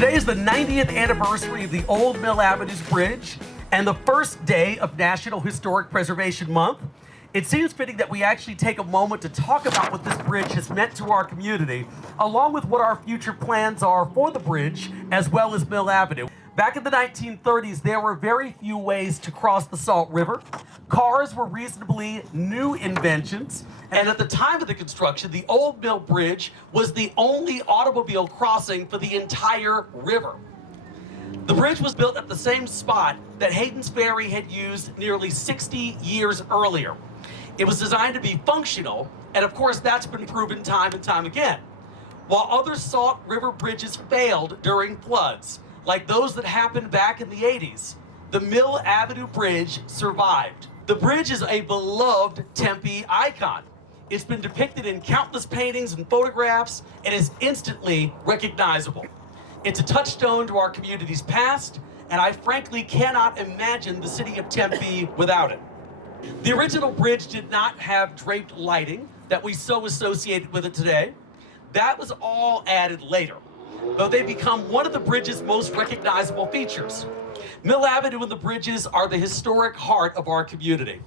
Today is the 90th anniversary of the Old Mill Avenue Bridge and the first day of National Historic Preservation Month. It seems fitting that we actually take a moment to talk about what this bridge has meant to our community, along with what our future plans are for the bridge, as well as Mill Avenue. Back in the 1930s, there were very few ways to cross the Salt River. Cars were reasonably new inventions, and at the time of the construction, the Old Mill Bridge was the only automobile crossing for the entire river. The bridge was built at the same spot that Hayden's Ferry had used nearly 60 years earlier. It was designed to be functional, and of course that's been proven time and time again. While other Salt River bridges failed during floods, like those that happened back in the 80s, the Mill Avenue Bridge survived. The bridge is a beloved Tempe icon. It's been depicted in countless paintings and photographs and is instantly recognizable. It's a touchstone to our community's past, and I frankly cannot imagine the city of Tempe without it. The original bridge did not have draped lighting that we so associate with it today. That was all added later, though they become one of the bridge's most recognizable features. Mill Avenue and the bridges are the historic heart of our community.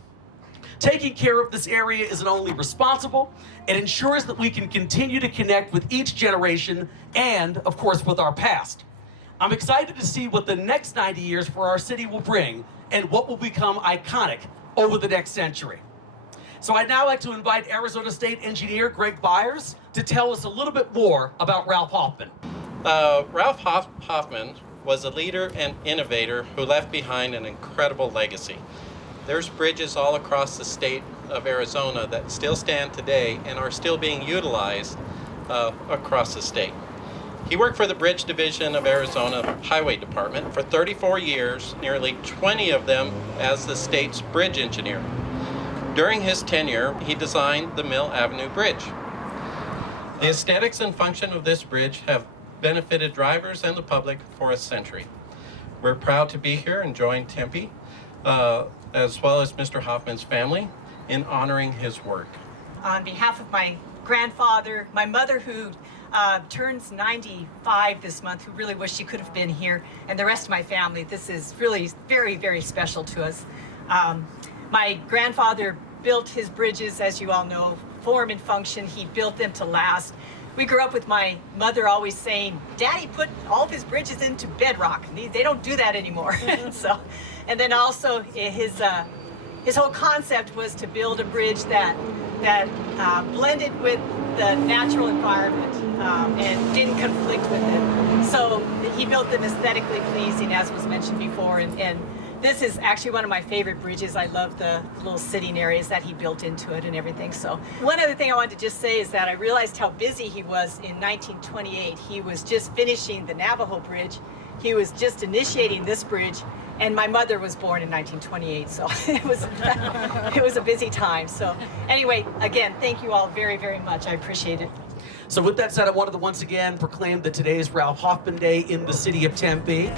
Taking care of this area isn't only responsible, it ensures that we can continue to connect with each generation and, of course, with our past. I'm excited to see what the next 90 years for our city will bring and what will become iconic over the next century. So I'd now like to invite Arizona State Engineer Greg Byers to tell us a little bit more about Ralph Hoffman. Ralph Hoffman was a leader and innovator who left behind an incredible legacy. There's bridges all across the state of Arizona that still stand today and are still being utilized across the state. He worked for the Bridge Division of Arizona Highway Department for 34 years, nearly 20 of them as the state's bridge engineer. During his tenure, he designed the Mill Avenue Bridge. The aesthetics and function of this bridge have benefited drivers and the public for a century. We're proud to be here and join Tempe, as well as Mr. Hoffman's family, in honoring his work. On behalf of my grandfather, my mother who turns 95 this month, who really wished she could have been here, and the rest of my family, this is really very, very special to us. My grandfather built his bridges, as you all know, form and function. He built them to last. We grew up with my mother always saying, Daddy put all of his bridges into bedrock. They don't do that anymore. So, and then also his whole concept was to build a bridge that blended with the natural environment and didn't conflict with it. So he built them aesthetically pleasing, as was mentioned before, and this is actually one of my favorite bridges. I love the little sitting areas that he built into it and everything. So one other thing I wanted to just say is that I realized how busy he was in 1928. He was just finishing the Navajo Bridge. He was just initiating this bridge, and my mother was born in 1928, so it was a busy time. So anyway, again, thank you all very, very much. I appreciate it. So with that said, I wanted to once again proclaim that today is Ralph Hoffman Day in the city of Tempe.